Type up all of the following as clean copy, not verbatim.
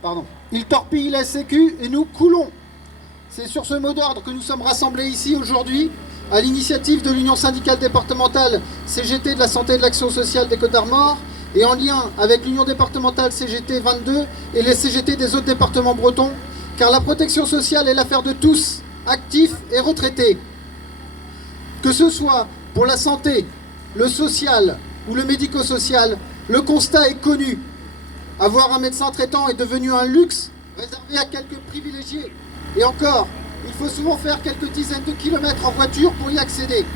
Pardon. Il torpille la Sécu et nous coulons. C'est sur ce mot d'ordre que nous sommes rassemblés ici aujourd'hui, à l'initiative de l'Union syndicale départementale CGT de la santé et de l'action sociale des Côtes-d'Armor, et en lien avec l'Union départementale CGT 22 et les CGT des autres départements bretons, car la protection sociale est l'affaire de tous, actifs et retraités. Que ce soit pour la santé, le social ou le médico-social, le constat est connu. Avoir un médecin traitant est devenu un luxe réservé à quelques privilégiés. Et encore, il faut souvent faire quelques dizaines de kilomètres en voiture pour y accéder.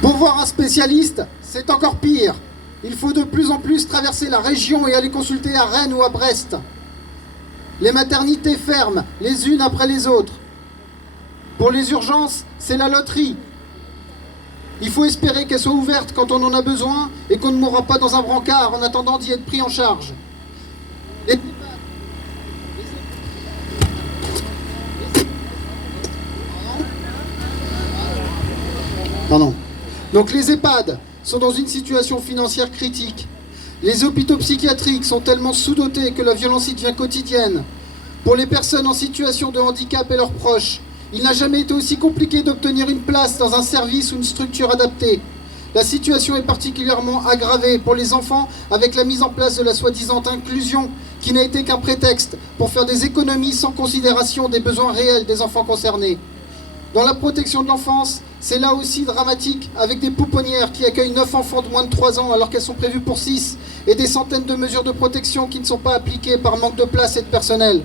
Pour voir un spécialiste, c'est encore pire. Il faut de plus en plus traverser la région et aller consulter à Rennes ou à Brest. Les maternités ferment, les unes après les autres. Pour les urgences, c'est la loterie. Il faut espérer qu'elles soient ouvertes quand on en a besoin et qu'on ne mourra pas dans un brancard en attendant d'y être pris en charge. Donc les EHPAD sont dans une situation financière critique. Les hôpitaux psychiatriques sont tellement sous-dotés que la violence y devient quotidienne. Pour les personnes en situation de handicap et leurs proches, il n'a jamais été aussi compliqué d'obtenir une place dans un service ou une structure adaptée. La situation est particulièrement aggravée pour les enfants avec la mise en place de la soi-disant inclusion qui n'a été qu'un prétexte pour faire des économies sans considération des besoins réels des enfants concernés. Dans la protection de l'enfance, c'est là aussi dramatique avec des pouponnières qui accueillent 9 enfants de moins de 3 ans alors qu'elles sont prévues pour 6 et des centaines de mesures de protection qui ne sont pas appliquées par manque de place et de personnel.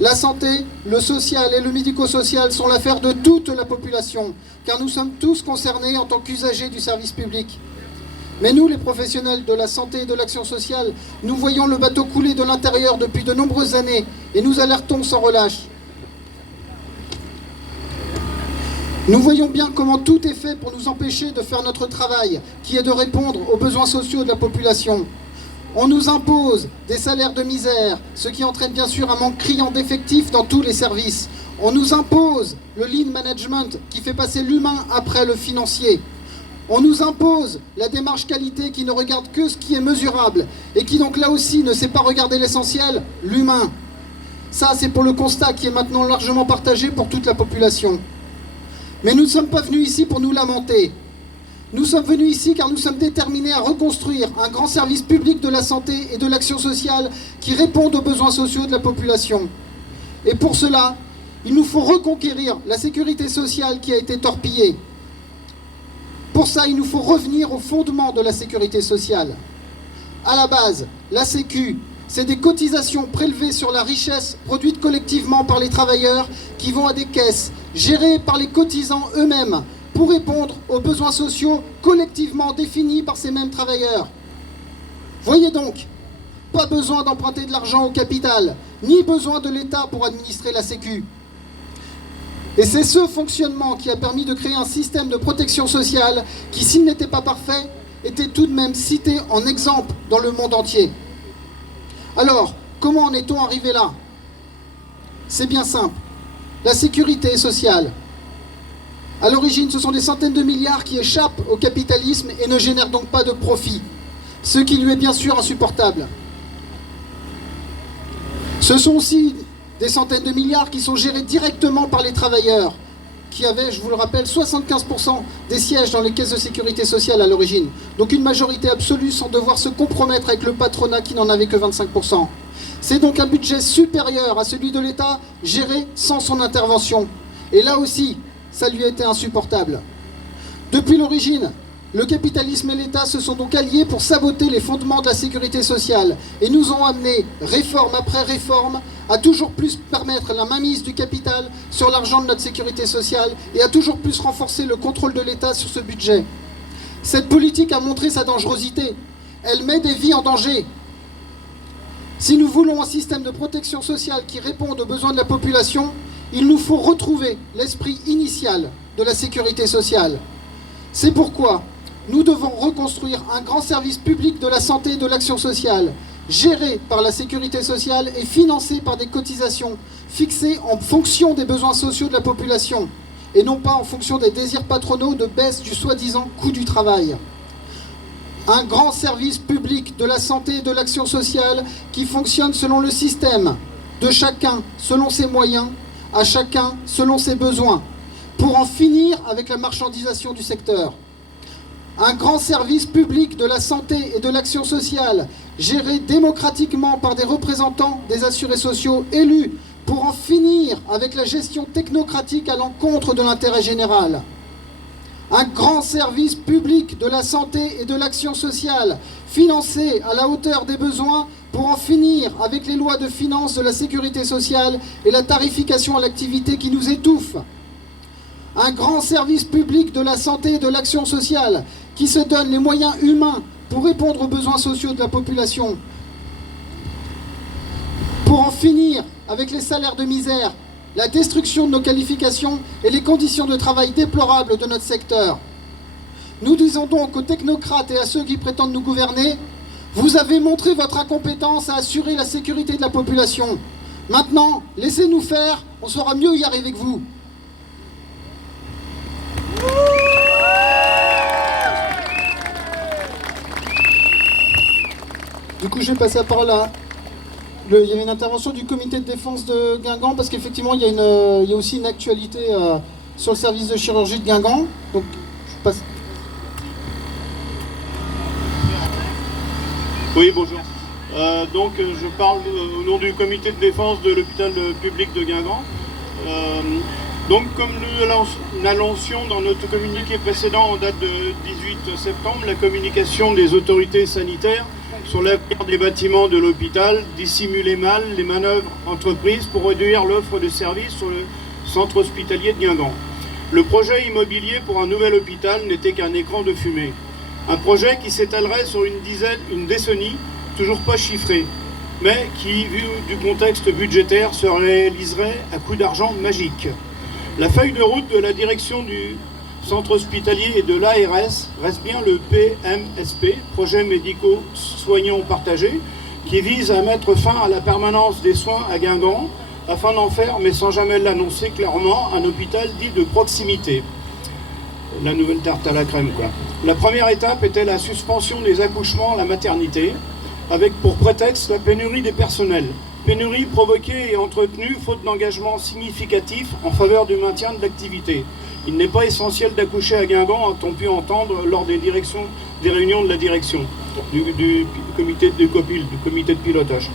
La santé, le social et le médico-social sont l'affaire de toute la population, car nous sommes tous concernés en tant qu'usagers du service public. Mais nous, les professionnels de la santé et de l'action sociale, nous voyons le bateau couler de l'intérieur depuis de nombreuses années et nous alertons sans relâche. Nous voyons bien comment tout est fait pour nous empêcher de faire notre travail, qui est de répondre aux besoins sociaux de la population. On nous impose des salaires de misère, ce qui entraîne bien sûr un manque criant d'effectifs dans tous les services. On nous impose le lean management qui fait passer l'humain après le financier. On nous impose la démarche qualité qui ne regarde que ce qui est mesurable et qui donc là aussi ne sait pas regarder l'essentiel, l'humain. Ça, c'est pour le constat qui est maintenant largement partagé pour toute la population. Mais nous ne sommes pas venus ici pour nous lamenter. Nous sommes venus ici car nous sommes déterminés à reconstruire un grand service public de la santé et de l'action sociale qui réponde aux besoins sociaux de la population. Et pour cela, il nous faut reconquérir la sécurité sociale qui a été torpillée. Pour ça, il nous faut revenir au fondement de la sécurité sociale. À la base, la Sécu, c'est des cotisations prélevées sur la richesse produite collectivement par les travailleurs qui vont à des caisses gérées par les cotisants eux-mêmes, pour répondre aux besoins sociaux collectivement définis par ces mêmes travailleurs. Voyez donc, pas besoin d'emprunter de l'argent au capital, ni besoin de l'État pour administrer la Sécu. Et c'est ce fonctionnement qui a permis de créer un système de protection sociale qui, s'il n'était pas parfait, était tout de même cité en exemple dans le monde entier. Alors, comment en est-on arrivé là? C'est bien simple. La sécurité sociale. À l'origine, ce sont des centaines de milliards qui échappent au capitalisme et ne génèrent donc pas de profit, ce qui lui est bien sûr insupportable. Ce sont aussi des centaines de milliards qui sont gérés directement par les travailleurs, qui avaient, je vous le rappelle, 75% des sièges dans les caisses de sécurité sociale à l'origine. Donc une majorité absolue sans devoir se compromettre avec le patronat qui n'en avait que 25%. C'est donc un budget supérieur à celui de l'État, géré sans son intervention. Et là aussi, ça lui a été insupportable. Depuis l'origine, le capitalisme et l'État se sont donc alliés pour saboter les fondements de la sécurité sociale et nous ont amené, réforme après réforme, à toujours plus permettre la mainmise du capital sur l'argent de notre sécurité sociale et à toujours plus renforcer le contrôle de l'État sur ce budget. Cette politique a montré sa dangerosité. Elle met des vies en danger. Si nous voulons un système de protection sociale qui réponde aux besoins de la population, il nous faut retrouver l'esprit initial de la sécurité sociale. C'est pourquoi nous devons reconstruire un grand service public de la santé et de l'action sociale, géré par la sécurité sociale et financé par des cotisations fixées en fonction des besoins sociaux de la population, et non pas en fonction des désirs patronaux de baisse du soi-disant coût du travail. Un grand service public de la santé et de l'action sociale qui fonctionne selon le système, de chacun selon ses moyens, à chacun selon ses besoins, pour en finir avec la marchandisation du secteur. Un grand service public de la santé et de l'action sociale, géré démocratiquement par des représentants des assurés sociaux élus, pour en finir avec la gestion technocratique à l'encontre de l'intérêt général. Un grand service public de la santé et de l'action sociale, financé à la hauteur des besoins pour en finir avec les lois de finances de la sécurité sociale et la tarification à l'activité qui nous étouffe. Un grand service public de la santé et de l'action sociale qui se donne les moyens humains pour répondre aux besoins sociaux de la population, pour en finir avec les salaires de misère, la destruction de nos qualifications et les conditions de travail déplorables de notre secteur. Nous disons donc aux technocrates et à ceux qui prétendent nous gouverner, vous avez montré votre incompétence à assurer la sécurité de la population. Maintenant, laissez-nous faire, on saura mieux y arriver que vous. Du coup, je vais passer la parole à... Il y avait une intervention du comité de défense de Guingamp, parce qu'effectivement, il y a aussi une actualité sur le service de chirurgie de Guingamp. Donc, je passe... Oui, bonjour. Donc, je parle au nom du comité de défense de l'hôpital public de Guingamp. Donc, comme nous l'annoncions dans notre communiqué précédent en date de 18 septembre, la communication des autorités sanitaires sur l'avenir des bâtiments de l'hôpital dissimulait mal les manœuvres entreprises pour réduire l'offre de services sur le centre hospitalier de Guingamp. Le projet immobilier pour un nouvel hôpital n'était qu'un écran de fumée. Un projet qui s'étalerait sur une décennie, toujours pas chiffrée, mais qui, vu du contexte budgétaire, se réaliserait à coup d'argent magique. La feuille de route de la direction du centre hospitalier et de l'ARS reste bien le PMSP, projet médico-soignant partagé, qui vise à mettre fin à la permanence des soins à Guingamp, afin d'en faire, mais sans jamais l'annoncer clairement, un hôpital dit de proximité. La nouvelle tarte à la crème, quoi. La première étape était la suspension des accouchements à la maternité, avec pour prétexte la pénurie des personnels. Pénurie provoquée et entretenue faute d'engagement significatif en faveur du maintien de l'activité. Il n'est pas essentiel d'accoucher à Guingamp, a-t-on pu entendre lors des réunions de la direction, du comité de pilotage.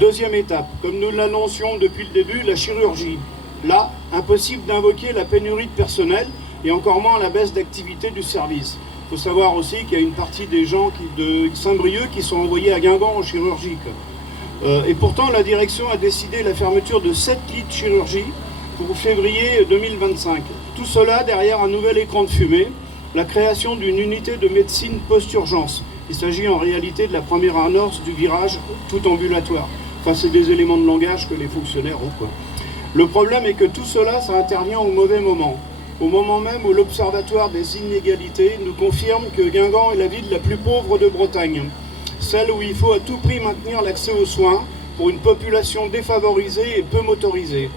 Deuxième étape, comme nous l'annoncions depuis le début, la chirurgie. Là, impossible d'invoquer la pénurie de personnel et encore moins la baisse d'activité du service. Il faut savoir aussi qu'il y a une partie des gens de Saint-Brieuc qui sont envoyés à Guingamp en chirurgie. Et pourtant, la direction a décidé la fermeture de 7 lits de chirurgie pour février 2025. Tout cela derrière un nouvel écran de fumée, la création d'une unité de médecine post-urgence. Il s'agit en réalité de la première amorce du virage tout ambulatoire. Enfin, c'est des éléments de langage que les fonctionnaires ont, quoi. Le problème est que tout cela, ça intervient au mauvais moment. Au moment même où l'Observatoire des inégalités nous confirme que Guingamp est la ville la plus pauvre de Bretagne. Celle où il faut à tout prix maintenir l'accès aux soins pour une population défavorisée et peu motorisée.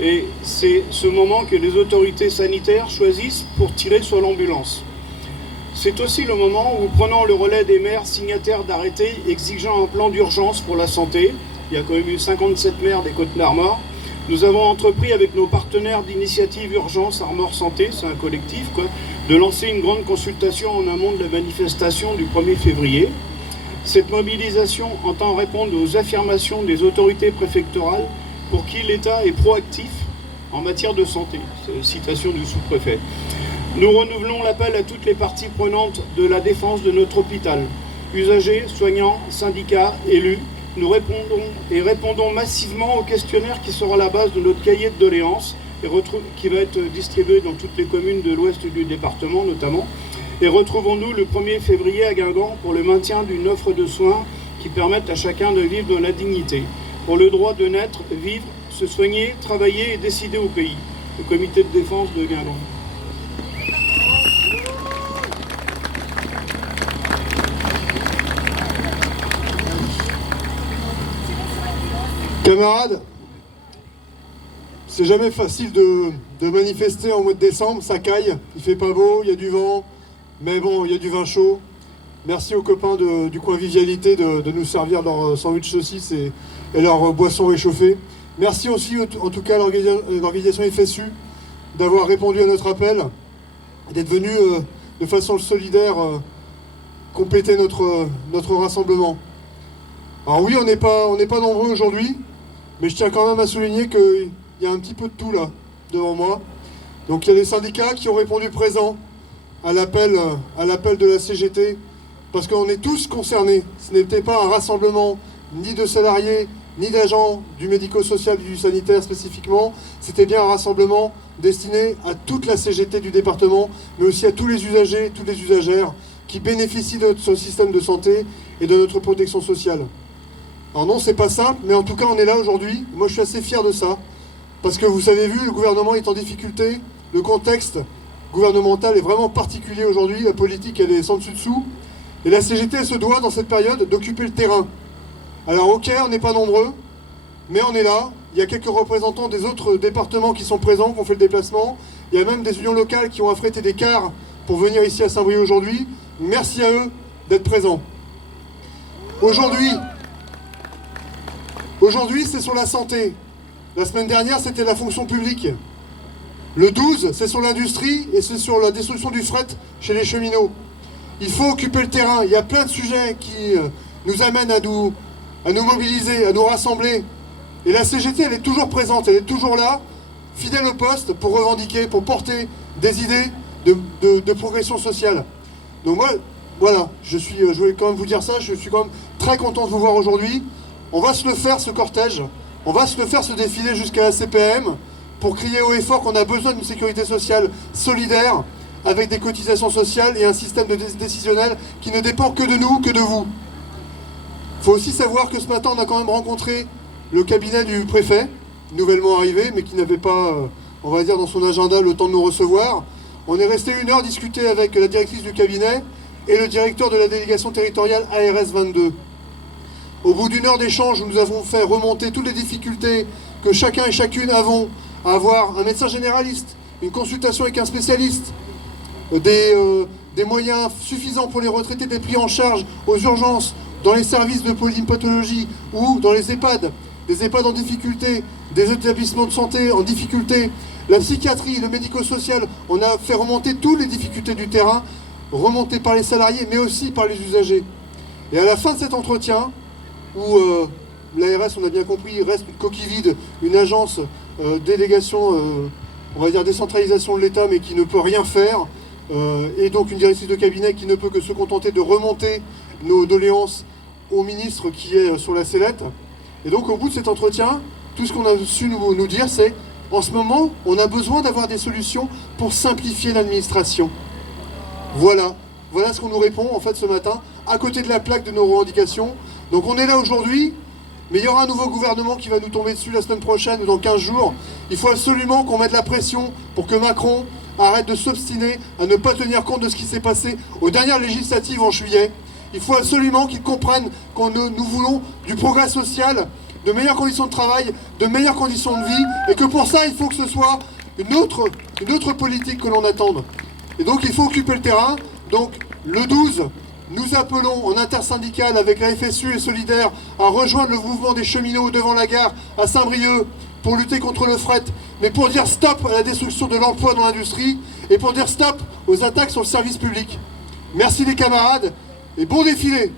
Et c'est ce moment que les autorités sanitaires choisissent pour tirer sur l'ambulance. C'est aussi le moment où, prenant le relais des maires signataires d'arrêtés exigeant un plan d'urgence pour la santé, il y a quand même eu 57 maires des Côtes-d'Armor, nous avons entrepris avec nos partenaires d'initiative Urgence Armor Santé, c'est un collectif, de lancer une grande consultation en amont de la manifestation du 1er février. Cette mobilisation entend répondre aux affirmations des autorités préfectorales pour qui l'État est proactif en matière de santé. C'est citation du sous-préfet. Nous renouvelons l'appel à toutes les parties prenantes de la défense de notre hôpital. Usagers, soignants, syndicats, élus, nous répondons massivement au questionnaire qui sera la base de notre cahier de doléances et qui va être distribué dans toutes les communes de l'ouest du département notamment. Et retrouvons-nous le 1er février à Guingamp pour le maintien d'une offre de soins qui permette à chacun de vivre dans la dignité. Pour le droit de naître, vivre, se soigner, travailler et décider au pays. Le comité de défense de Guingamp. Camarades, c'est jamais facile de manifester en mois de décembre, ça caille, il fait pas beau, il y a du vent, mais bon, il y a du vin chaud. Merci aux copains du coin Vivialité de nous servir leur sandwich saucisse et leur boisson réchauffée. Merci aussi en tout cas à l'organisation FSU d'avoir répondu à notre appel, d'être venu de façon solidaire compléter notre rassemblement. Alors oui, on n'est pas nombreux aujourd'hui, mais je tiens quand même à souligner qu'il y a un petit peu de tout là, devant moi. Donc il y a les syndicats qui ont répondu présent à l'appel de la CGT, parce qu'on est tous concernés. Ce n'était pas un rassemblement ni de salariés, ni d'agents du médico-social et du sanitaire spécifiquement. C'était bien un rassemblement destiné à toute la CGT du département, mais aussi à tous les usagers, toutes les usagères qui bénéficient de notre système de santé et de notre protection sociale. Alors non, c'est pas simple, mais en tout cas on est là aujourd'hui. Moi je suis assez fier de ça, parce que vous avez vu, le gouvernement est en difficulté, le contexte gouvernemental est vraiment particulier aujourd'hui, la politique elle est sans dessus-dessous, et la CGT se doit dans cette période d'occuper le terrain. Alors ok, on n'est pas nombreux, mais on est là. Il y a quelques représentants des autres départements qui sont présents, qui ont fait le déplacement. Il y a même des unions locales qui ont affrété des cars pour venir ici à Saint-Brieuc aujourd'hui. Merci à eux d'être présents. Aujourd'hui, c'est sur la santé. La semaine dernière, c'était la fonction publique. Le 12, c'est sur l'industrie et c'est sur la destruction du fret chez les cheminots. Il faut occuper le terrain. Il y a plein de sujets qui nous amènent à nous mobiliser, à nous rassembler. Et la CGT, elle est toujours présente, elle est toujours là, fidèle au poste, pour revendiquer, pour porter des idées de progression sociale. Donc moi, voilà, je voulais quand même vous dire ça, je suis quand même très content de vous voir aujourd'hui. On va se le faire, ce cortège, on va se le faire, ce défilé jusqu'à la CPM, pour crier haut et fort qu'on a besoin d'une sécurité sociale solidaire, avec des cotisations sociales et un système décisionnel qui ne dépend que de nous, que de vous. Il faut aussi savoir que ce matin, on a quand même rencontré le cabinet du préfet, nouvellement arrivé, mais qui n'avait pas, on va dire, dans son agenda le temps de nous recevoir. On est resté 1 heure discuter avec la directrice du cabinet et le directeur de la délégation territoriale ARS 22. Au bout d'1 heure d'échange, nous avons fait remonter toutes les difficultés que chacun et chacune avons à avoir un médecin généraliste, une consultation avec un spécialiste, des moyens suffisants pour les retraités d'être pris en charge aux urgences, dans les services de polypathologie ou dans les EHPAD, des EHPAD en difficulté, des établissements de santé en difficulté, la psychiatrie, le médico-social. On a fait remonter toutes les difficultés du terrain, remontées par les salariés, mais aussi par les usagers. Et à la fin de cet entretien, où l'ARS, on a bien compris, reste une coquille vide, une agence, délégation, on va dire décentralisation de l'État, mais qui ne peut rien faire, et donc une directrice de cabinet qui ne peut que se contenter de remonter nos doléances au ministre qui est sur la sellette. Et donc au bout de cet entretien, tout ce qu'on a su nous dire, c'est en ce moment, on a besoin d'avoir des solutions pour simplifier l'administration. Voilà ce qu'on nous répond en fait ce matin, à côté de la plaque de nos revendications. Donc on est là aujourd'hui, mais il y aura un nouveau gouvernement qui va nous tomber dessus la semaine prochaine ou dans 15 jours. Il faut absolument qu'on mette la pression pour que Macron arrête de s'obstiner à ne pas tenir compte de ce qui s'est passé aux dernières législatives en juillet. Il faut absolument qu'ils comprennent que nous voulons du progrès social, de meilleures conditions de travail, de meilleures conditions de vie, et que pour ça, il faut que ce soit une autre politique que l'on attende. Et donc, il faut occuper le terrain. Donc, le 12, nous appelons en intersyndicale avec la FSU et Solidaire à rejoindre le mouvement des cheminots devant la gare à Saint-Brieuc pour lutter contre le fret, mais pour dire stop à la destruction de l'emploi dans l'industrie et pour dire stop aux attaques sur le service public. Merci les camarades et bon défilé!